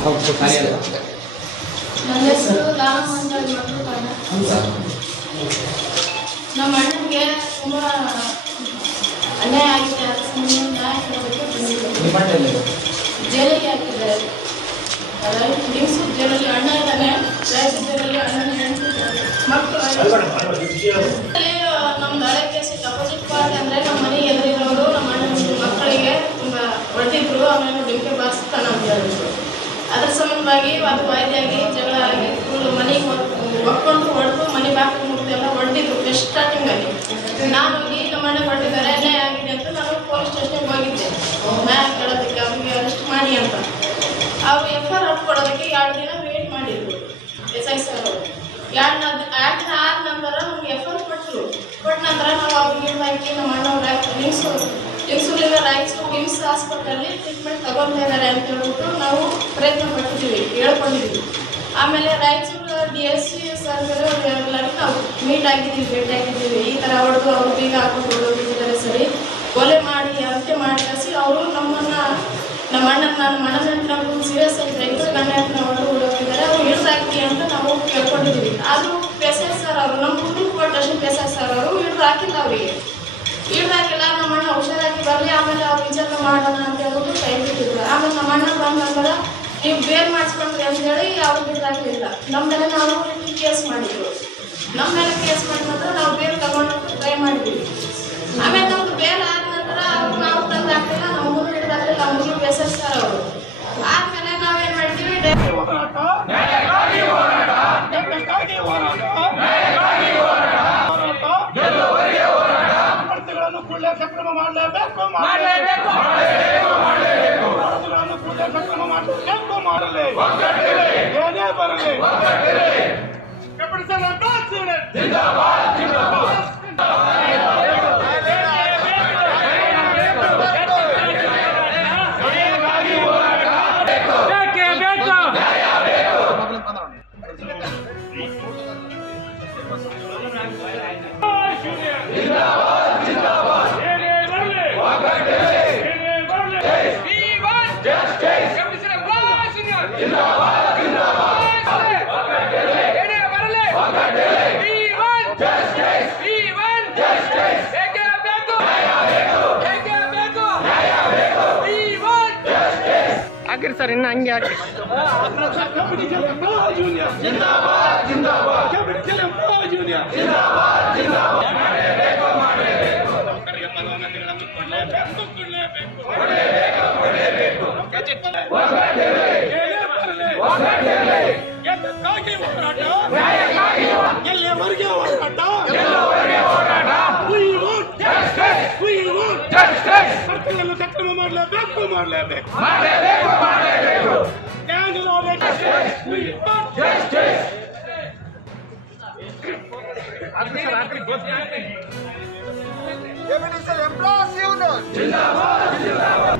ನನ್ನ ಹೆಸರು ಲಾಮಂಜಾಳಿ ನಮ್ಮ ಅಣ್ಣನಿಗೆ ತುಂಬ ಅನ್ಯಾಯ ಆಗಿದೆ. ನ್ಯಾಯ ಜೈಲಿಗೆ ಹಾಕಿದ್ದಾರೆ. ಲಿಂಗ್ಸು ಜೈಲಲ್ಲಿ ಅಣ್ಣ ಇದ್ದಾನೆ, ರಾಯಚೂರು ಜೈಲಲ್ಲಿ ಅಣ್ಣನ ಮಕ್ಕಳು. ನಮ್ದು ಹಳೆ ಕೇಸಿಗೆ ಅಪೋಸಿಟ್ ಪಾರ್ಟಿ ಅಂದರೆ ನಮ್ಮ ಮನೆಗೆ ಎದುರಿರೋರು ನಮ್ಮ ಅಣ್ಣನ ಮಕ್ಕಳಿಗೆ ತುಂಬ ಹೊಡೆದಿದ್ರು. ಆಮೇಲೆ ಡಿಂಕೆ ಬಾರಿಸ್ತಾನ ಅಂತ ಹೇಳಿದ್ರು. ಅದ್ರ ಸಂಬಂಧವಾಗಿ ಅದು ವಾಯ್ದೆಯಾಗಿ ಜಗಳ ಆಗಿ ಫುಲ್ ಮನೆಗೆ ಒಪ್ಕೊಂಡು ಹೊಡೆದು ಮನೆ ಬಾಕಿ ಮುಗಿದು ಎಲ್ಲ ಹೊಡೆದಿದ್ರು. ಫಸ್ಟ್ ಸ್ಟಾರ್ಟಿಂಗಾಗಿ ನಾನು ಹೋಗಿ ನಮ್ಮ ಅಣ್ಣ ಹೊಡೆದಿದ್ದಾರೆ, ಅನ್ಯಾಯ ಆಗಿದೆ ಅಂತ ನಾನು ಪೊಲೀಸ್ ಸ್ಟೇಷನ್ಗೆ ಹೋಗಿದ್ದೆ ನ್ಯಾಯ ಕೇಳೋದಕ್ಕೆ, ಅವ್ರಿಗೆ ಅರೆಸ್ಟ್ ಮಾಡಿ ಅಂತ. ಅವರು FIR ಕೊಡೋದಕ್ಕೆ 2 ದಿನ ವೇಟ್ ಮಾಡಿದ್ರು SI ಸರ್ ಅವರು. ಆದ ನಂತರ ನಮ್ಗೆ FIR ಕೊಟ್ಟರು. ಕೊಟ್ಟ ನಂತರ ನಾವು ಅವ್ರಿಗೆ ಹಾಕಿ ನಮ್ಮ ಅಣ್ಣವ್ರು ಲಿಂಗ್ಸೂರಿಂದ ರಾಯಚೂರು ವಿಮ್ಸ್ ಹಾಸ್ಪಿಟಲಲ್ಲಿ ಟ್ರೀಟ್ಮೆಂಟ್ ತಗೊಳ್ತಾ ಇದ್ದಾರೆ ಅಂತ ಹೇಳ್ಬಿಟ್ಟು ನಾವು ಪ್ರಯತ್ನ ಪಟ್ಟಿದ್ದೀವಿ, ಹೇಳ್ಕೊಂಡಿದ್ದೀವಿ. ಆಮೇಲೆ ರಾಯಚೂರು DSC ಸರ್ಗಳು ನಾವು ಮೀಟ್ ಆಗಿದ್ದೀವಿ, ಭೇಟಿ ಆಗಿದ್ದೀವಿ. ಈ ಥರ ಹೊಡೆದು ಅವರು ಬೀಗ ಹಾಕೊಂಡು ಹೊಡೋಗಿದ್ದಾರೆ, ಸರಿ ಕೊಲೆ ಮಾಡಿ ಅಂತ್ಯ ಮಾಡಿ ಕಳಿಸಿ ಅವರು ನಮ್ಮ ಅಣ್ಣನ ನಮ್ಗೆ ಸೀರಿಯಸ್ ಆಗಿ ಗಣ್ಯನ ಹೊಡೋಗಿದ್ದಾರೆ. ಅವ್ರು ಹಿಡಿದಾಕಿ ಅಂತ ನಾವು ಕೇಳ್ಕೊಂಡಿದ್ದೀವಿ. ಆದರೂ PSI ಸರ್ ಅವರು ನಮ್ಮ ಕುಟುಂಬ ಕೊಟ್ಟಷ್ಟು PSI ಸರ್ ಅವರು ಹಿಡಿದು ಹಾಕಿಲ್ಲ. ಅವರಿಗೆ ಹಿಡಿದು ಹಾಕಿಲ್ಲ. ನಮ್ಮ ಅಣ್ಣ ಹುಷಾರಾಗಿ ಬರಲಿ, ಆಮೇಲೆ ಅವ್ರು ವಿಚಾರ ಮಾಡೋಣ ಅಂತ ಹೇಳ್ಬಿಟ್ಟು ಕೈ ಬಿಟ್ಟಿದ್ರು. ಆಮೇಲೆ ನಮ್ಮ ಅಣ್ಣ ಬಂದ ನಂತರ ನೀವು ಬೇಲ್ ಮಾಡಿಸ್ಕೊಂಡ್ರಿ ಅಂತೇಳಿ ಅವ್ರು ಹಿಡಿದು ಹಾಕಲಿಲ್ಲ. ನಮ್ಮ ಮೇಲೆ ನಾವು ಕೇಸ್ ಮಾಡಿದ್ರು. ನಮ್ಮ ಮೇಲೆ ಕೇಸ್ ಮಾಡಿದ ನಂತರ ನಾವು ಬೇಲ್ ತಗೊಂಡು ಟ್ರೈ ಮಾಡಿದ್ವಿ. ಆಮೇಲೆ ನಮ್ದು ಬೇಲ್ ಆದ ನಂತರ ಅವ್ರು ನಾವು ತಂದು ಹಾಕಲಿಲ್ಲ, ನಾವು ಮೂರು ಹಿಡಿದು ಹಾಕಲಿಲ್ಲ. ಮೂರು PSI ಸರ್ ಅವರು ಆದ್ಮೇಲೆ ನಾವೇನು ಮಾಡಿದ್ವಿ, ಸಕ್ರಮ ಮಾಡಲೇಬೇಕು, ಮಾಡಲೇ ಏನೇ ಬರಲಿ ಹಾಕಿರಿ ಸರ್, ಇನ್ನು ಹಂಗೆ ಹಾಕಿ. ಎಲ್ಲಿವರೆಗೆ ಹೋರಾಟ, ಸರ್ಕಾರವನ್ನು ಸಕ್ರಮ ಮಾಡಲೇಬೇಕು. Employees Union.